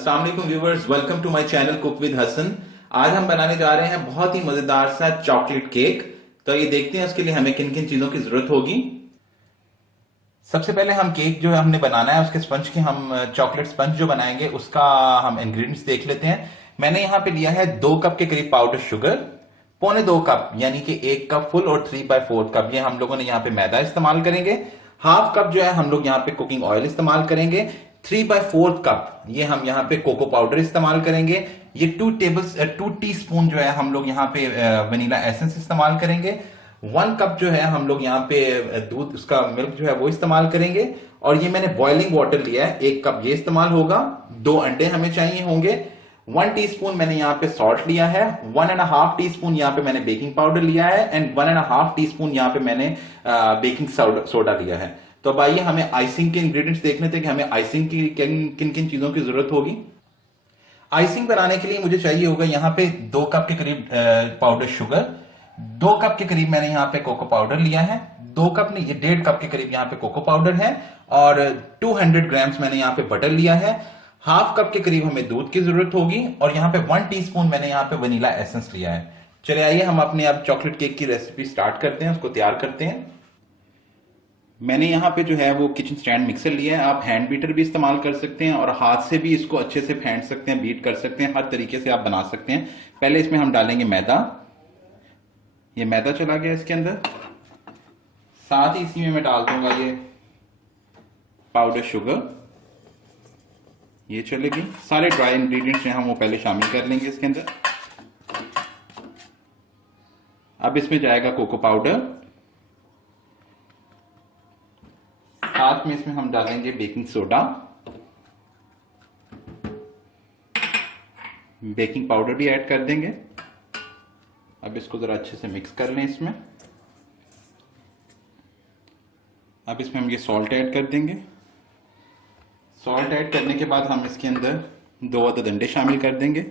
अस्सलाम वालेकुम viewers, welcome to my channel cook with Hasan. आज हम बनाने जा रहे हैं बहुत ही मजेदार सा चॉकलेट केक। तो ये देखते हैं उसके लिए हमें किन किन चीजों की जरूरत होगी। सबसे पहले हम केक जो हमने बनाना है उसके स्पंज की हम चॉकलेट स्पंज जो बनाएंगे उसका हम इंग्रेडिएंट्स देख लेते हैं। मैंने यहाँ पे लिया है 2 कप के करीब पाउडर शुगर, पौने 2 कप यानी कि 1 कप फुल और 3/4 कप ये हम लोगों ने यहाँ पे मैदा इस्तेमाल करेंगे। हाफ कप जो है हम लोग यहाँ पे कुकिंग ऑयल इस्तेमाल करेंगे। 3/4 कप ये हम यहाँ पे कोको पाउडर इस्तेमाल करेंगे। ये 2 टीस्पून जो है हम लोग यहाँ पे वनीला एसेंस इस्तेमाल करेंगे। 1 कप जो है हम लोग यहाँ पे दूध उसका मिल्क जो है वो इस्तेमाल करेंगे। और ये मैंने बॉइलिंग वाटर लिया है, 1 कप ये इस्तेमाल होगा। 2 अंडे हमें चाहिए होंगे। 1 टीस्पून मैंने यहाँ पे सॉल्ट लिया है। 1.5 टीस्पून यहाँ पे मैंने बेकिंग पाउडर लिया है एंड 1.5 टीस्पून यहाँ पे मैंने बेकिंग सोडा लिया है। तो अब आइए हमें आइसिंग के इंग्रेडिएंट्स देखने थे कि हमें आइसिंग की किन किन चीजों की जरूरत होगी। आइसिंग बनाने के लिए मुझे चाहिए होगा यहाँ पे 2 कप के करीब पाउडर शुगर, 2 कप के करीब मैंने यहाँ पे कोको पाउडर लिया है। 2 कप नहीं, ये 1.5 कप के करीब यहाँ पे कोको पाउडर है और 200 ग्राम्स मैंने यहाँ पे बटर लिया है। हाफ कप के करीब हमें दूध की जरूरत होगी और यहाँ पे 1 टीस्पून मैंने यहाँ पे वनीला एसेंस लिया है। चलिए आइए हम अपने अब चॉकलेट केक की रेसिपी स्टार्ट करते हैं, उसको तैयार करते हैं। मैंने यहाँ पे जो है वो किचन स्टैंड मिक्सर लिया है। आप हैंड बीटर भी इस्तेमाल कर सकते हैं और हाथ से भी इसको अच्छे से फेंट सकते हैं, बीट कर सकते हैं, हर तरीके से आप बना सकते हैं। पहले इसमें हम डालेंगे मैदा। ये मैदा चला गया इसके अंदर। साथ ही इसी में मैं डाल दूंगा ये पाउडर शुगर, ये चलेगी। सारे ड्राई इंग्रेडिएंट्स हैं हम वो पहले शामिल कर लेंगे इसके अंदर। अब इसमें जाएगा कोको पाउडर, साथ में इसमें हम डालेंगे बेकिंग सोडा, बेकिंग पाउडर भी ऐड कर देंगे। अब इसको जरा अच्छे से मिक्स कर लें इसमें। अब इसमें हम ये सॉल्ट ऐड कर देंगे। सॉल्ट ऐड करने के बाद हम इसके अंदर 2 अदद अंडे शामिल कर देंगे।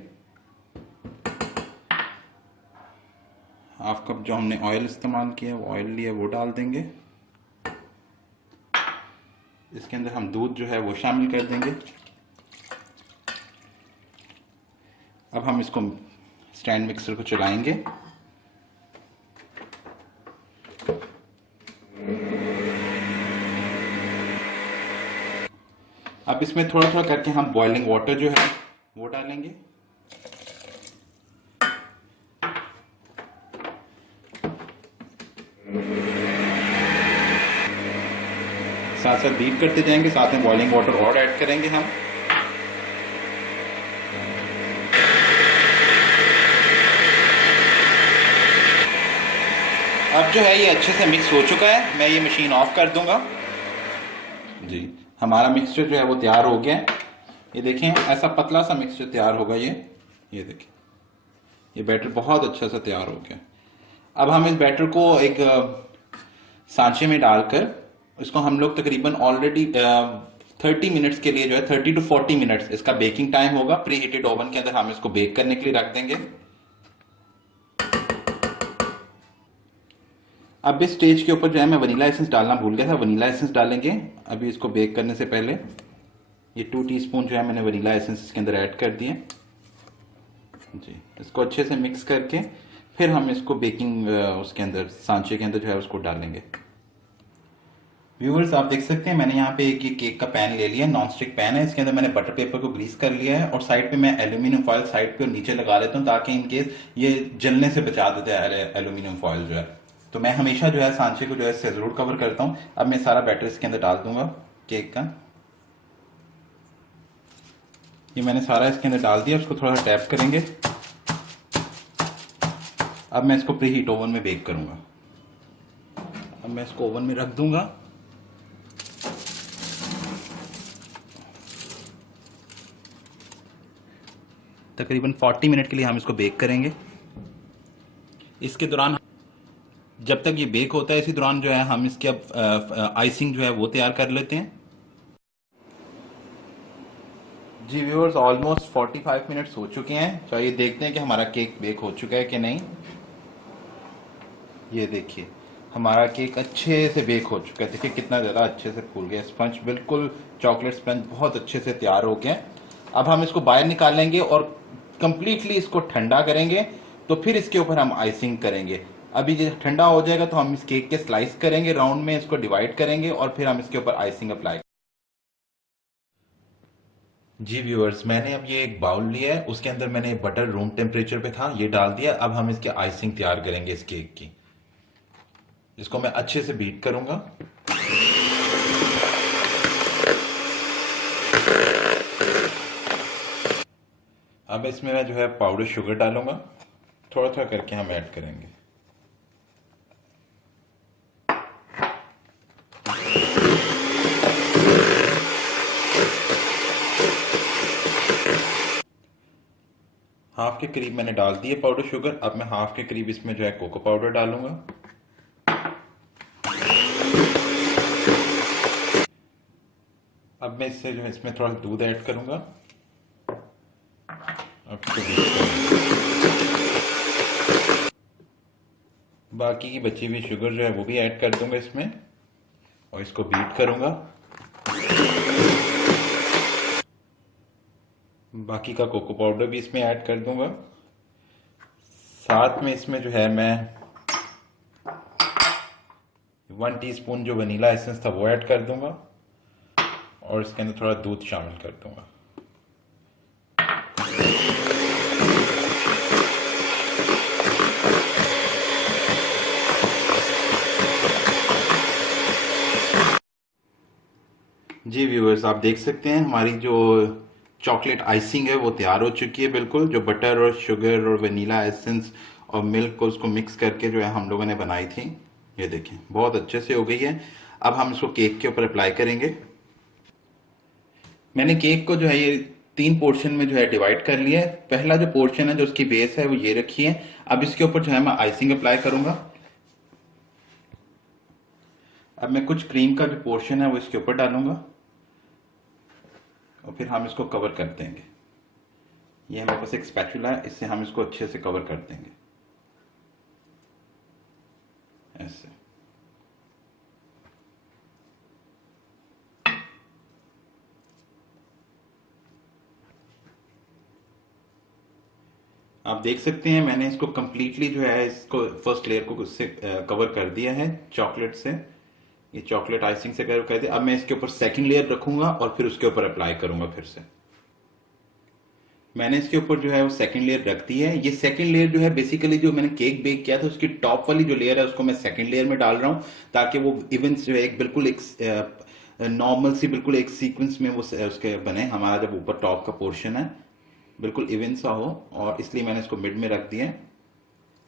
हाफ कप जो हमने ऑयल इस्तेमाल किया वो ऑयल लिया वो डाल देंगे। इसके अंदर हम दूध जो है वो शामिल कर देंगे। अब हम इसको स्टैंड मिक्सर को चलाएंगे। अब इसमें थोड़ा थोड़ा करके हम बॉइलिंग वाटर जो है वो डालेंगे। साथ साथ बीट करते जाएंगे, साथ में बॉइलिंग वाटर और ऐड करेंगे हम। अब जो है ये अच्छे से मिक्स हो चुका है। मैं ये मशीन ऑफ कर दूंगा जी। हमारा मिक्सचर जो है वो तैयार हो गया है। ये देखें ऐसा पतला सा मिक्सचर तैयार होगा ये देखें, ये बैटर बहुत अच्छा सा तैयार हो गया। अब हम इस बैटर को एक सांचे में डालकर इसको हम लोग तकरीबन ऑलरेडी 30 मिनट्स के लिए जो है 30 to 40 मिनट्स इसका बेकिंग टाइम होगा। प्री हीटेड ओवन के अंदर हम इसको बेक करने के लिए रख देंगे। अब इस स्टेज के ऊपर जो है मैं वनीला एसेंस डालना भूल गया था, वनीला एसेंस डालेंगे अभी इसको बेक करने से पहले। ये 2 टीस्पून जो है मैंने वनीला एसेंस इसके अंदर ऐड कर दिए जी। इसको अच्छे से मिक्स करके फिर हम इसको बेकिंग उसके अंदर सांचे के अंदर जो है उसको डालेंगे। व्यूअर्स आप देख सकते हैं मैंने यहाँ पे एक ये केक का पैन ले लिया, नॉन स्टिक पैन है। इसके अंदर मैंने बटर पेपर को ग्रीस कर लिया है और साइड पे मैं एल्यूमिनियम फॉयल साइड पे और नीचे लगा लेता हूँ ताकि इनकेस ये जलने से बचा देता है एल्यूमिनियम फॉयल जो है। तो मैं हमेशा जो है सांचे को जो है इससे जरूर कवर करता हूँ। अब मैं सारा बैटर इसके अंदर डाल दूंगा केक का। ये मैंने सारा इसके अंदर डाल दिया, उसको थोड़ा सा टैप करेंगे। अब मैं इसको प्री हीट ओवन में बेक करूंगा। अब मैं इसको ओवन में रख दूंगा। तकरीबन 40 मिनट के लिए हम इसको बेक करेंगे। इसके दौरान जब तक ये बेक होता है इसी दौरान जो है हम इसके अब आइसिंग जो है वो तैयार कर लेते हैं जी। व्यूअर्स ऑलमोस्ट 45 मिनट्स हो चुके हैं। चलिए देखते हैं कि हमारा केक बेक हो चुका है कि नहीं। ये देखिए हमारा केक अच्छे से बेक हो चुका है। देखिए कितना ज़्यादा अच्छे से फूल गया। स्पंज बिल्कुल चॉकलेट स्पंज बहुत अच्छे से तैयार हो गया। अब हम इसको बाहर निकालेंगे और कंप्लीटली इसको ठंडा करेंगे, तो फिर इसके ऊपर हम आइसिंग करेंगे। अभी जब ठंडा हो जाएगा तो हम इस केक के स्लाइस करेंगे, राउंड में इसको डिवाइड करेंगे और फिर हम इसके ऊपर आइसिंग अप्लाई। जी व्यूअर्स, मैंने अब ये एक बाउल लिया है, उसके अंदर मैंने बटर रूम टेम्परेचर पे था, ये डाल दिया। अब हम इसकी आइसिंग तैयार करेंगे इस केक की। इसको मैं अच्छे से बीट करूंगा। अब इसमें मैं जो है पाउडर शुगर डालूंगा, थोड़ा थोड़ा करके हम ऐड करेंगे। हाफ के करीब मैंने डाल दिए पाउडर शुगर। अब मैं हाफ के करीब इसमें जो है कोको पाउडर डालूंगा। अब मैं इससे जो है इसमें थोड़ा दूध ऐड करूंगा। अब इसको बीट करूंगा। बाकी की बची हुई शुगर जो है वो भी ऐड कर दूंगा इसमें और इसको बीट करूंगा। बाकी का कोको पाउडर भी इसमें ऐड कर दूंगा। साथ में इसमें जो है मैं 1 टीस्पून जो वनीला एसेंस था वो ऐड कर दूंगा और इसके अंदर थोड़ा दूध शामिल कर दूंगा। जी व्यूअर्स, आप देख सकते हैं हमारी जो चॉकलेट आइसिंग है वो तैयार हो चुकी है बिल्कुल। जो बटर और शुगर और वनीला एसेंस और मिल्क को उसको मिक्स करके जो है हम लोगों ने बनाई थी, ये देखें बहुत अच्छे से हो गई है। अब हम इसको केक के ऊपर अप्लाई करेंगे। मैंने केक को जो है ये 3 पोर्शन में जो है डिवाइड कर लिया है। पहला जो पोर्शन है जो उसकी बेस है वो ये रखी है। अब इसके ऊपर जो है मैं आइसिंग अप्लाई करूंगा। अब मैं कुछ क्रीम का जो पोर्शन है वो इसके ऊपर डालूंगा और फिर हम इसको कवर कर देंगे। ये हमारे पास एक स्पैचुला है, इससे हम इसको अच्छे से कवर कर देंगे ऐसे। आप देख सकते हैं मैंने इसको कंप्लीटली जो है इसको फर्स्ट लेयर को उससे कवर कर दिया है चॉकलेट से। ये चॉकलेट आइसिंग से कवर कर दिया। अब मैं इसके ऊपर सेकंड लेयर रखूंगा और फिर उसके ऊपर अप्लाई करूंगा फिर से। मैंने इसके ऊपर जो है वो सेकंड लेयर रख दी है। ये सेकंड लेयर जो है बेसिकली जो मैंने केक बेक किया था उसकी टॉप वाली जो लेयर है उसको मैं सेकंड लेयर में डाल रहा हूं, ताकि वो इवेंट्स जो है एक बिल्कुल एक नॉर्मल सी बिल्कुल एक सीक्वेंस में वो उसके बने। हमारा जब ऊपर टॉप का पोर्शन है बिल्कुल इवन सा हो, और इसलिए मैंने इसको मिड में रख दिया।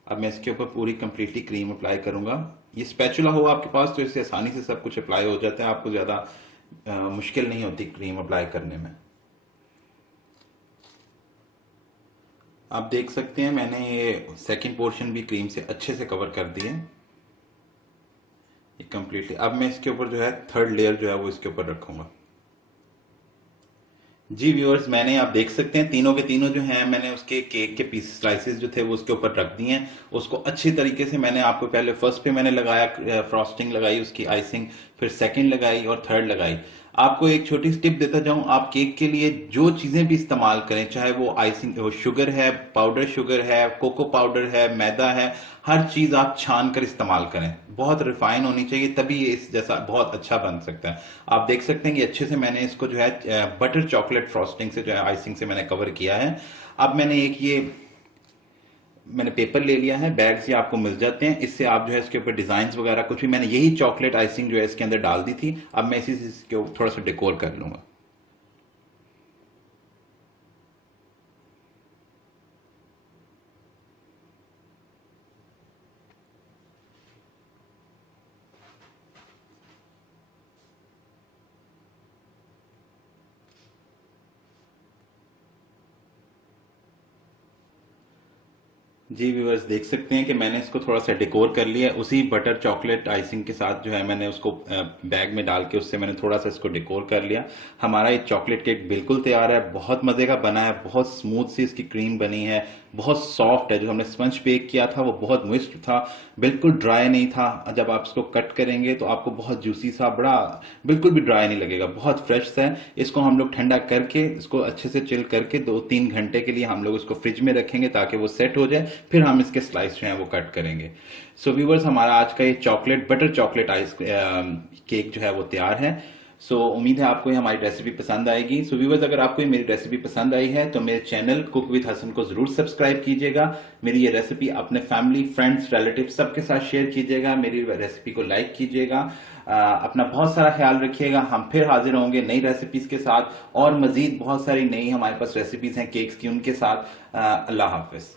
अब मैं इसके ऊपर पूरी कंप्लीटली क्रीम अप्लाई करूंगा। ये स्पैचुला हो आपके पास तो इससे आसानी से सब कुछ अप्लाई हो जाता है, आपको ज्यादा मुश्किल नहीं होती क्रीम अप्लाई करने में। आप देख सकते हैं मैंने ये सेकंड पोर्शन भी क्रीम से अच्छे से कवर कर दिया है ये कंप्लीटली। अब मैं इसके ऊपर जो है थर्ड लेयर जो है वो इसके ऊपर रखूंगा। जी व्यूअर्स, मैंने आप देख सकते हैं तीनों के तीनों जो हैं मैंने उसके केक के पीस स्लाइसेस जो थे वो उसके ऊपर रख दिए हैं। उसको अच्छी तरीके से मैंने आपको पहले फर्स्ट पे मैंने लगाया, फ्रॉस्टिंग लगाई उसकी आइसिंग, फिर सेकंड लगाई और थर्ड लगाई। आपको एक छोटी टिप देता जाऊं, आप केक के लिए जो चीजें भी इस्तेमाल करें, चाहे वो आइसिंग वो शुगर है, पाउडर शुगर है, कोको पाउडर है, मैदा है, हर चीज आप छान कर इस्तेमाल करें। बहुत रिफाइन होनी चाहिए, तभी ये इस जैसा बहुत अच्छा बन सकता है। आप देख सकते हैं कि अच्छे से मैंने इसको जो है बटर चॉकलेट फ्रॉस्टिंग से जो है आइसिंग से मैंने कवर किया है। अब मैंने एक ये मैंने पेपर ले लिया है, बैग्स ये आपको मिल जाते हैं, इससे आप जो है इसके ऊपर डिजाइन वगैरह कुछ भी, मैंने यही चॉकलेट आइसिंग जो है इसके अंदर डाल दी थी। अब मैं इसी से इसके ऊपर थोड़ा सा डेकोर कर लूंगा। जी व्यूअर्स, देख सकते हैं कि मैंने इसको थोड़ा सा डेकोर कर लिया, उसी बटर चॉकलेट आइसिंग के साथ जो है मैंने उसको बैग में डाल के उससे मैंने थोड़ा सा इसको डेकोर कर लिया। हमारा ये चॉकलेट केक बिल्कुल तैयार है, बहुत मजे का बना है, बहुत स्मूथ सी इसकी क्रीम बनी है, बहुत सॉफ्ट है। जो हमने स्पंज बेक किया था वो बहुत मॉइस्ट था, बिल्कुल ड्राई नहीं था। जब आप इसको कट करेंगे तो आपको बहुत जूसी सा, बड़ा बिल्कुल भी ड्राई नहीं लगेगा, बहुत फ्रेश सा है। इसको हम लोग ठंडा करके, इसको अच्छे से चिल करके 2-3 घंटे के लिए हम लोग इसको फ्रिज में रखेंगे ताकि वो सेट हो जाए, फिर हम इसके स्लाइस जो है वो कट करेंगे। सो व्यूवर्स, हमारा आज का ये chocolate, butter chocolate ice cake जो है वो तैयार है। उम्मीद है आपको ये हमारी रेसिपी पसंद आएगी। व्यूवर्स, अगर आपको ये मेरी रेसिपी पसंद आई है तो मेरे चैनल कुक विद हसन को जरूर सब्सक्राइब कीजिएगा। मेरी ये रेसिपी अपने फैमिली, फ्रेंड्स, रिलेटिव सबके साथ शेयर कीजिएगा। मेरी रेसिपी को लाइक कीजिएगा। अपना बहुत सारा ख्याल रखिएगा। हम फिर हाजिर होंगे नई रेसिपीज के साथ, और मजीद बहुत सारी नई हमारे पास रेसिपीज हैं केक्स की, उनके साथ। अल्लाह हाफिज।